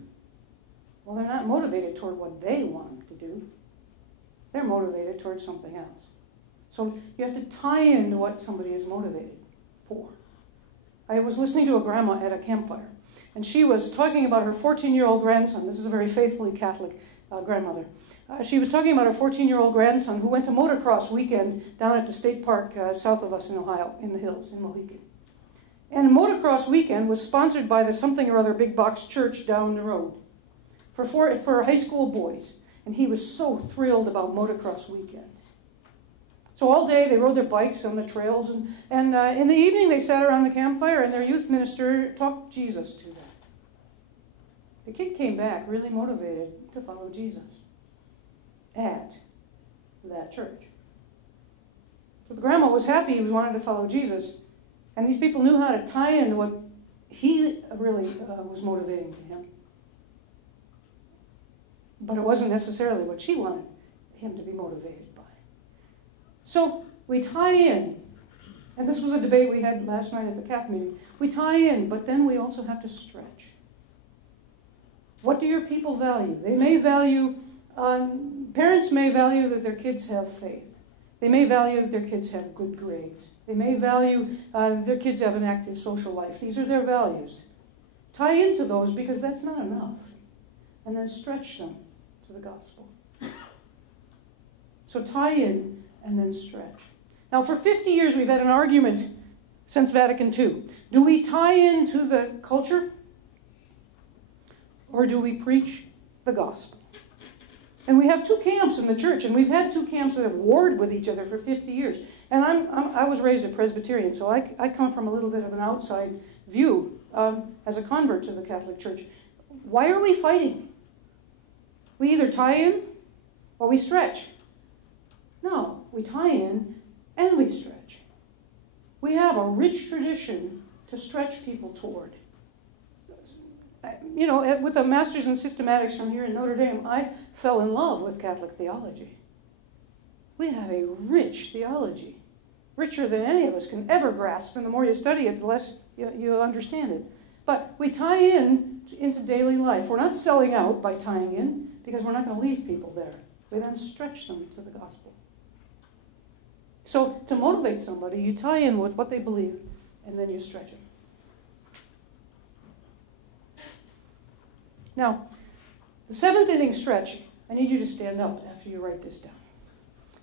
Well, they're not motivated toward what they want him to do. They're motivated toward something else. So you have to tie into what somebody is motivated for. I was listening to a grandma at a campfire, and she was talking about her 14-year-old grandson. This is a very faithfully Catholic grandmother. She was talking about her 14-year-old grandson who went to motocross weekend down at the state park south of us in Ohio, in the hills, in Mohican. And motocross weekend was sponsored by the something or other big box church down the road for high school boys. And he was so thrilled about motocross weekend. So all day they rode their bikes on the trails, and in the evening they sat around the campfire and their youth minister talked Jesus to them. The kid came back really motivated to follow Jesus at that church. So the grandma was happy he wanted to follow Jesus, and these people knew how to tie into what he really was motivating to him. But it wasn't necessarily what she wanted him to be motivated by. So we tie in, and this was a debate we had last night at the CAF meeting. We tie in, but then we also have to stretch. What do your people value? They may value, parents may value that their kids have faith. They may value that their kids have good grades. They may value that their kids have an active social life. These are their values. Tie into those because that's not enough. And then stretch them to the gospel. So tie in and then stretch. Now for 50 years we've had an argument since Vatican II. Do we tie into the culture? Or do we preach the gospel? And we have two camps in the church, and we've had two camps that have warred with each other for 50 years. And I was raised a Presbyterian, so I come from a little bit of an outside view as a convert to the Catholic Church. Why are we fighting? We either tie in or we stretch. No, we tie in and we stretch. We have a rich tradition to stretch people toward. you know, with a master's in systematics from here in Notre Dame, I fell in love with Catholic theology. We have a rich theology, richer than any of us can ever grasp, and the more you study it, the less you understand it. But we tie in into daily life. We're not selling out by tying in, because we're not going to leave people there. We then stretch them to the gospel. So to motivate somebody, you tie in with what they believe, and then you stretch them. Now, the seventh inning stretch, I need you to stand up after you write this down.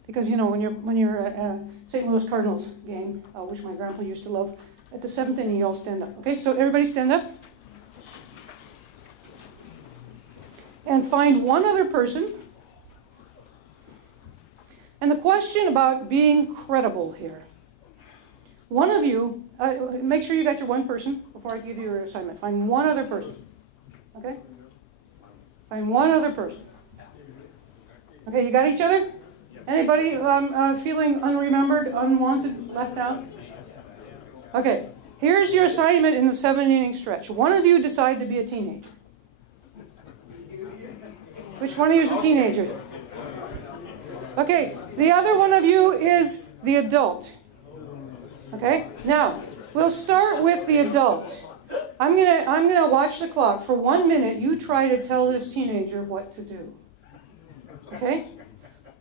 Because, you know, when you're at a St. Louis Cardinals game, which my grandpa used to love, at the seventh inning, you all stand up. Okay, so everybody stand up. And find one other person. And the question about being credible here. One of you, make sure you got your one person before I give you your assignment. Find one other person. Okay? Find one other person. Okay, you got each other? Anybody feeling unremembered, unwanted, left out? Okay, here's your assignment in the 7-inning stretch. One of you decide to be a teenager. Which one of you is a teenager? Okay, the other one of you is the adult. Okay, now we'll start with the adult. I'm gonna watch the clock for 1 minute. You try to tell this teenager what to do. Okay,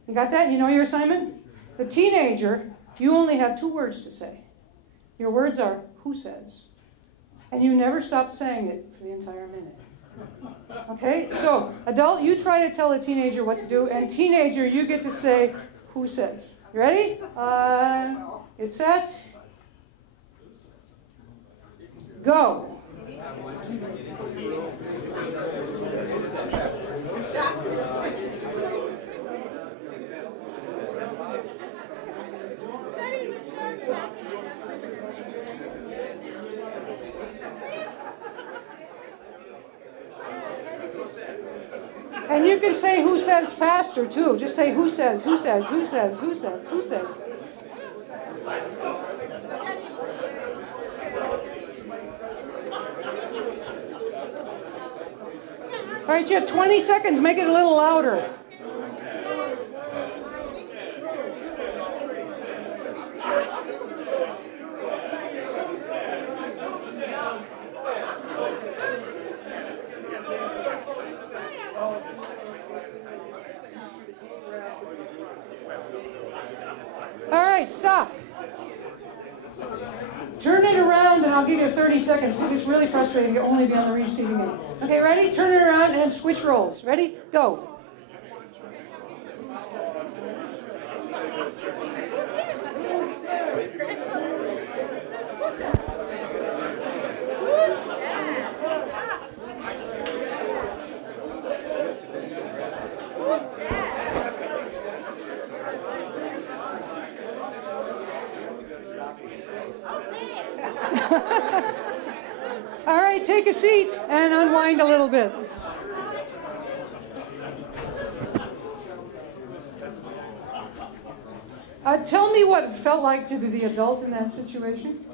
you got that? You know your assignment? The teenager, you only have 2 words to say. Your words are "who says," and you never stop saying it for the entire minute. Okay, so adult, you try to tell a teenager what to do, and teenager, you get to say "who says." You ready? It's set. Go. And you can say "who says" faster too. Just say "who says, who says, who says, who says, who says." All right, you have 20 seconds. Make it a little louder. All right, stop. Turn it around and I'll give you 30 seconds because it's really frustrating to only be on the receiving end. Okay, ready? Turn it around and switch roles. Ready? Go. All right, take a seat and unwind a little bit. Tell me what it felt like to be the adult in that situation.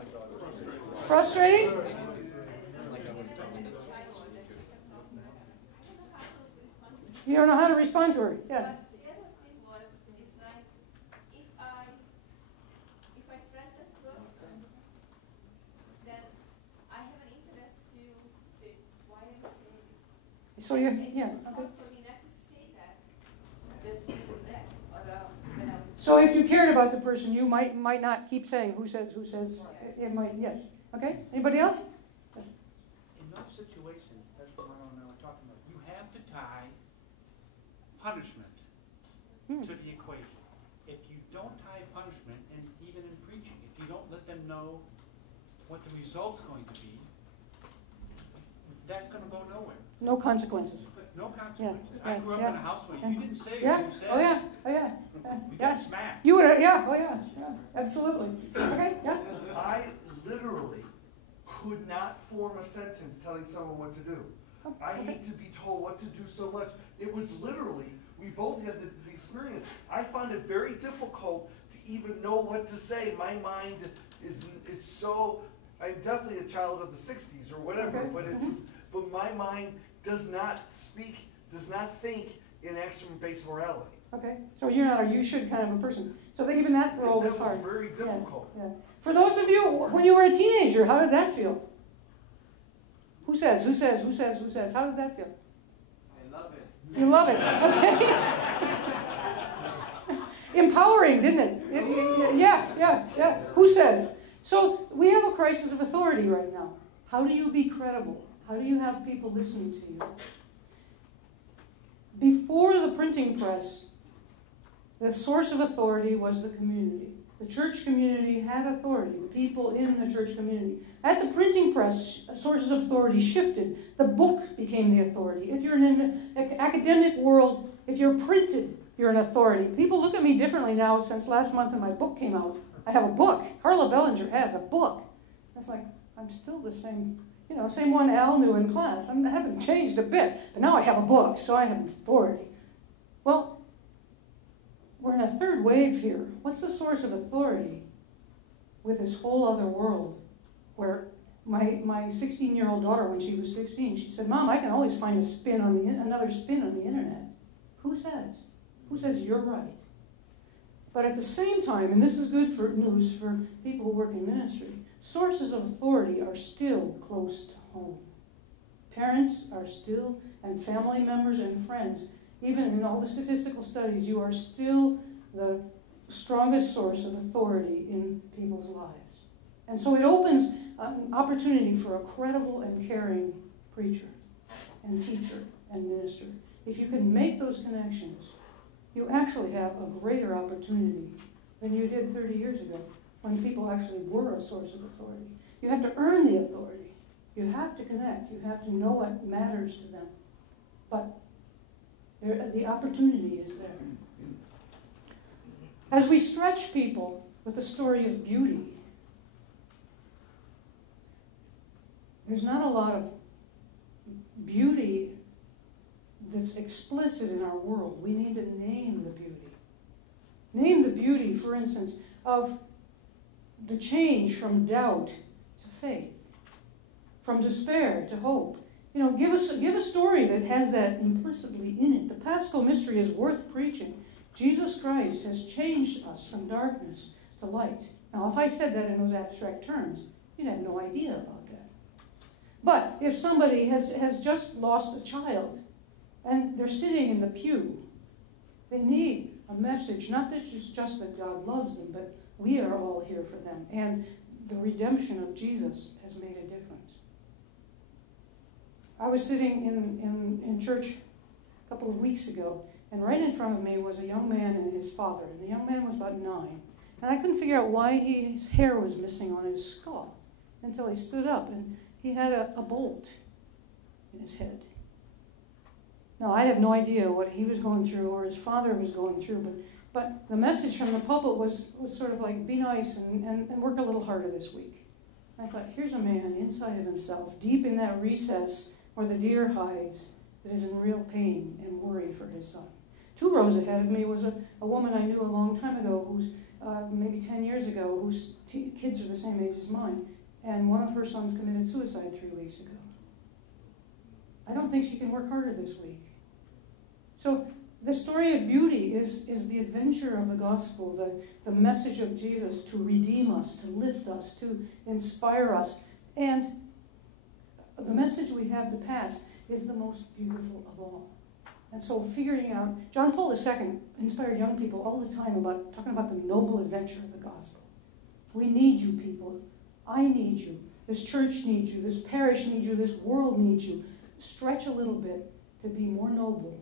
Frustrating? You don't know how to respond to her. Yeah. So yeah. Okay. So if you cared about the person, you might not keep saying "who says, who says." It might, yes. Okay. Anybody else? Yes. In those situations, that's what Marten and I were talking about. You have to tie punishment to the equation. If you don't tie punishment, and even in preaching, if you don't let them know what the result's going to be, that's going to go nowhere. No consequences. No consequences. Yeah, I grew up in a house where you didn't say yeah. who says. Oh yeah. Oh yeah. You got smacked. You would. Yeah. Oh yeah. Yeah. Absolutely. Okay. Yeah. I literally could not form a sentence telling someone what to do. I hate to be told what to do so much. It was literally, we both had the experience. I found it very difficult to even know what to say. My mind is so, I'm definitely a child of the 60s or whatever, but it's but my mind does not think in action-based morality. Okay, so you're not a you should kind of a person. So even that role was hard. That was very difficult. Yeah. For those of you, when you were a teenager, how did that feel? Who says? How did that feel? I love it. You love it, okay. Empowering, didn't it? Yeah. Who says? So we have a crisis of authority right now. How do you be credible? How do you have people listen to you? Before the printing press, the source of authority was the community. The church community had authority, the people in the church community. At the printing press, sources of authority shifted. The book became the authority. If you're in an academic world, if you're printed, you're an authority. People look at me differently now since last month when my book came out. I have a book. Karla Bellinger has a book. It's like, I'm still the same, same one Al knew in class. I haven't changed a bit, but now I have a book, so I have authority. Well, we're in a third wave here. What's the source of authority with this whole other world where my 16-year-old daughter, when she was 16, she said, Mom, I can always find another spin on the internet. Who says? Who says you're right? But at the same time, and this is good for news for people who work in ministry, sources of authority are still close to home. Parents are still, and family members and friends, even in all the statistical studies, you are still the strongest source of authority in people's lives. And so it opens an opportunity for a credible and caring preacher and teacher and minister. If you can make those connections, you actually have a greater opportunity than you did 30 years ago when people actually were a source of authority. You have to earn the authority. You have to connect. You have to know what matters to them. But the opportunity is there. As we stretch people with the story of beauty, there's not a lot of beauty that's explicit in our world. We need to name the beauty. Name the beauty, for instance, of the change from doubt to faith, from despair to hope. Give a story that has that implicitly in it. The Paschal mystery is worth preaching. Jesus Christ has changed us from darkness to light. Now, if I said that in those abstract terms, you'd have no idea about that. But if somebody has just lost a child and they're sitting in the pew, they need a message, not that it's just that God loves them, but we are all here for them. And the redemption of Jesus has made a difference. I was sitting in church a couple of weeks ago, and right in front of me was a young man and his father. And the young man was about 9. And I couldn't figure out why his hair was missing on his skull until he stood up, and he had a bolt in his head. Now, I have no idea what he was going through or his father was going through, but the message from the pulpit was sort of like, be nice and work a little harder this week. I thought, here's a man inside of himself, deep in that recess where the deer hides, that is in real pain and worry for his son. 2 rows ahead of me was a woman I knew a long time ago, who's maybe 10 years ago, whose kids are the same age as mine, and one of her sons committed suicide 3 weeks ago. I don't think she can work harder this week. So the story of beauty is the adventure of the gospel, the message of Jesus to redeem us, to lift us, to inspire us. And the message we have to pass is the most beautiful of all. And so figuring out, John Paul II inspired young people all the time about talking about the noble adventure of the gospel. We need you people. I need you. This church needs you. This parish needs you. This world needs you. Stretch a little bit to be more noble,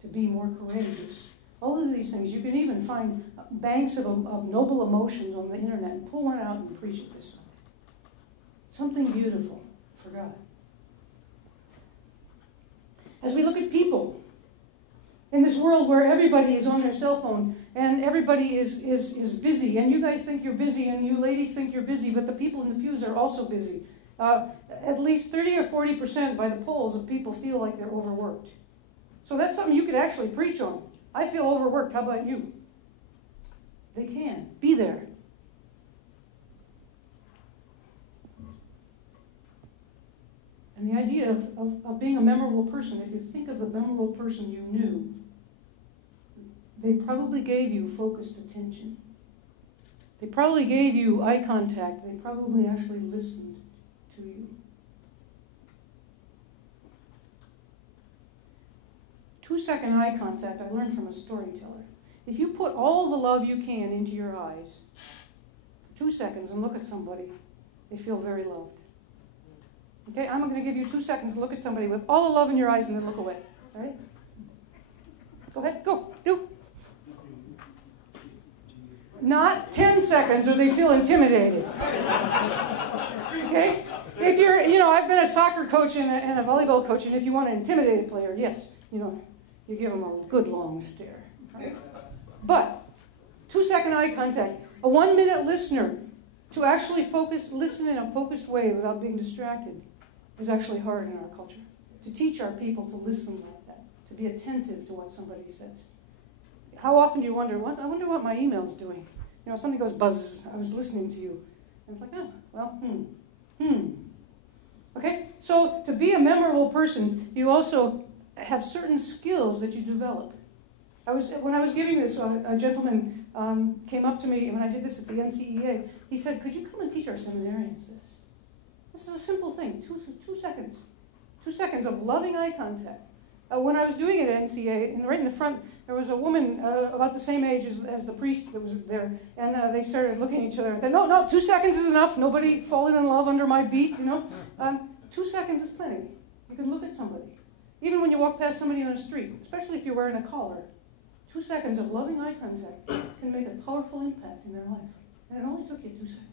to be more courageous. All of these things. You can even find banks of noble emotions on the internet and pull one out and preach it this Sunday. Something beautiful for God. As we look at people, in this world where everybody is on their cell phone and everybody is busy, and you guys think you're busy and you ladies think you're busy, but the people in the pews are also busy. At least 30 or 40% by the polls of people feel like they're overworked. So that's something you could actually preach on. I feel overworked. How about you? They can. Be there. And the idea of being a memorable person, if you think of the memorable person you knew, they probably gave you focused attention. They probably gave you eye contact. They probably actually listened to you. 2-second eye contact, I learned from a storyteller. If you put all the love you can into your eyes for 2 seconds and look at somebody, they feel very loved. Okay, I'm going to give you 2 seconds to look at somebody with all the love in your eyes and then look away. All right? Go ahead, go, do. Not 10 seconds or they feel intimidated. Okay? If you're, I've been a soccer coach and a volleyball coach, and if you want to intimidate a player, yes, you give them a good long stare. Right? But 2-second eye contact, a 1-minute listener to actually listen in a focused way without being distracted is actually hard in our culture. To teach our people to listen like that, to be attentive to what somebody says. How often do you wonder, I wonder what my email's doing? Something goes buzz, I was listening to you. And it's like, oh, well, Okay, so to be a memorable person, you also have certain skills that you develop. When I was giving this, a gentleman came up to me when I did this at the NCEA. He said, could you come and teach our seminarians this? This is a simple thing, 2 seconds. 2 seconds of loving eye contact. When I was doing it at NCA, and right in the front, there was a woman about the same age as the priest that was there, and they started looking at each other and said, no, 2 seconds is enough. Nobody falling in love under my beat, 2 seconds is plenty. You can look at somebody. Even when you walk past somebody on the street, especially if you're wearing a collar, 2 seconds of loving eye contact can make a powerful impact in their life. And it only took you 2 seconds.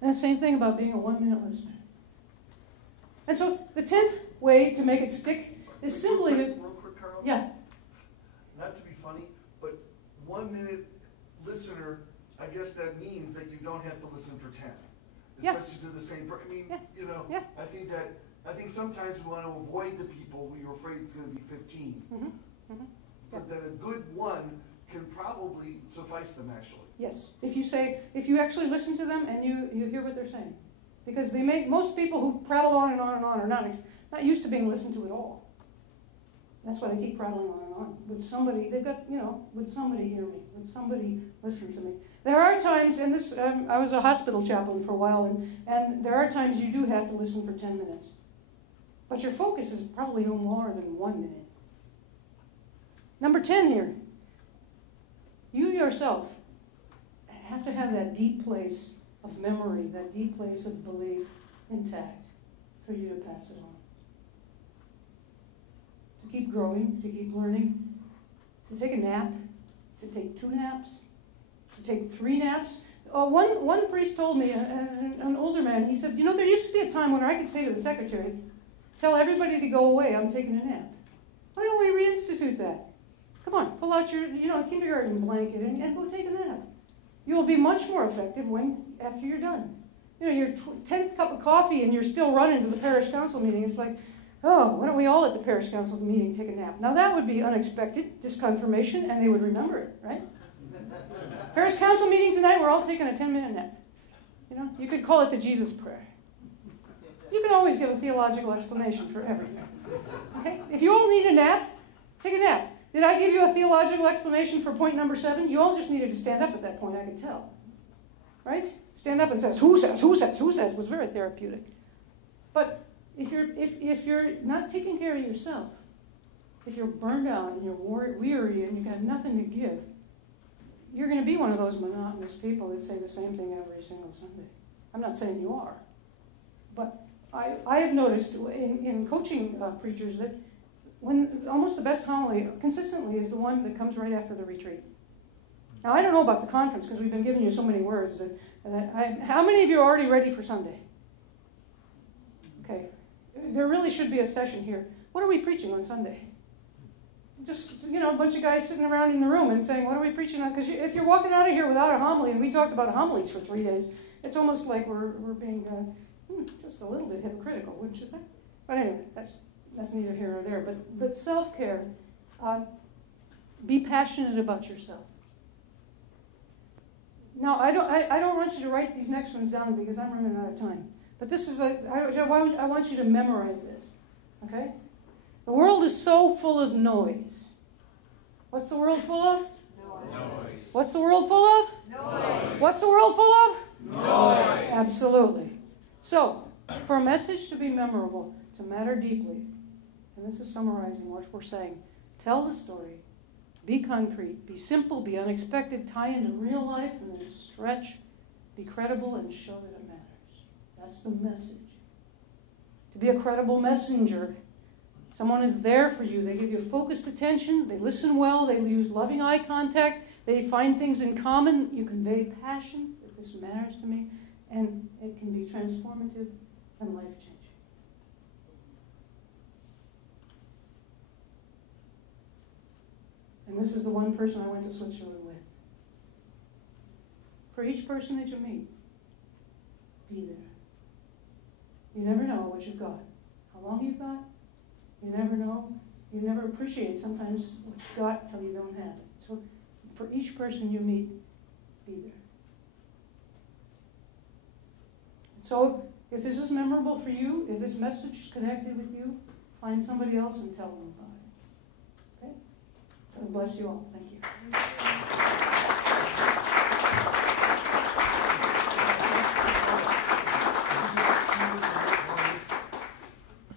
And the same thing about being a 1-minute listener. And so the 10th way to make it stick is simply to... Real quick, Karla? Yeah. Not to be funny, but 1-minute listener, I guess that means that you don't have to listen for 10. Yeah. Especially to the same person. I mean, Yeah. I think sometimes we want to avoid the people we are afraid it's going to be 15. But then a good one can probably suffice them, actually. Yes. If you actually listen to them and you hear what they're saying. Because most people who prattle on and on and on are not used to being listened to at all. That's why they keep prattling on and on. Would somebody hear me? Would somebody listen to me? There are times, and I was a hospital chaplain for a while, and there are times you do have to listen for 10 minutes. But your focus is probably no more than 1 minute. Number 10 here. You yourself have to have that deep place of memory, that deep place of belief intact for you to pass it on. To keep growing, to keep learning, to take a nap, to take 2 naps, to take 3 naps. One priest told me, an older man, he said, there used to be a time when I could say to the secretary, tell everybody to go away, I'm taking a nap. Why don't we reinstitute that? Come on, pull out your kindergarten blanket and go take a nap. You will be much more effective after you're done. Your 10th cup of coffee and you're still running to the parish council meeting. It's like, oh, why don't we all at the parish council meeting take a nap? Now that would be unexpected disconfirmation, and they would remember it, right? Parish council meeting tonight, we're all taking a 10-minute nap. You could call it the Jesus prayer. You can always give a theological explanation for everything. Okay? If you all need a nap, take a nap. Did I give you a theological explanation for point number 7? You all just needed to stand up at that point, I could tell. Right? Stand up and says, who says, was very therapeutic. But if you're not taking care of yourself, if you're burned out and you're weary and you've got nothing to give, you're going to be one of those monotonous people that say the same thing every single Sunday. I'm not saying you are. But I have noticed in coaching preachers that when almost the best homily consistently is the one that comes right after the retreat. Now, I don't know about the conference because we've been giving you so many words. How many of you are already ready for Sunday? Okay. There really should be a session here. What are we preaching on Sunday? Just, a bunch of guys sitting around in the room and saying, what are we preaching on? Because if you're walking out of here without a homily, and we talked about homilies for 3 days, it's almost like we're being just a little bit hypocritical, wouldn't you think? But anyway, that's neither here nor there. But self-care, be passionate about yourself. Now, I don't want you to write these next ones down because I'm running out of time. But this is I want you to memorize this, okay? The world is so full of noise. What's the world full of? Noise. What's the world full of? Noise. What's the world full of? Noise. Absolutely. So, for a message to be memorable, to matter deeply, and this is summarizing what we're saying, tell the story, be concrete, be simple, be unexpected, tie into real life, and then stretch, be credible, and show that it matters. That's the message. To be a credible messenger, someone is there for you. They give you focused attention, they listen well, they use loving eye contact, they find things in common, you convey passion, that this matters to me, and it can be transformative and life-changing. And this is the one person I went to Switzerland with. For each person that you meet, be there. You never know what you've got, how long you've got. You never know. You never appreciate sometimes what you've got until you don't have it. So for each person you meet, be there. So if this is memorable for you, if this message is connected with you, find somebody else and tell them about it. Okay? God bless you all. Thank you.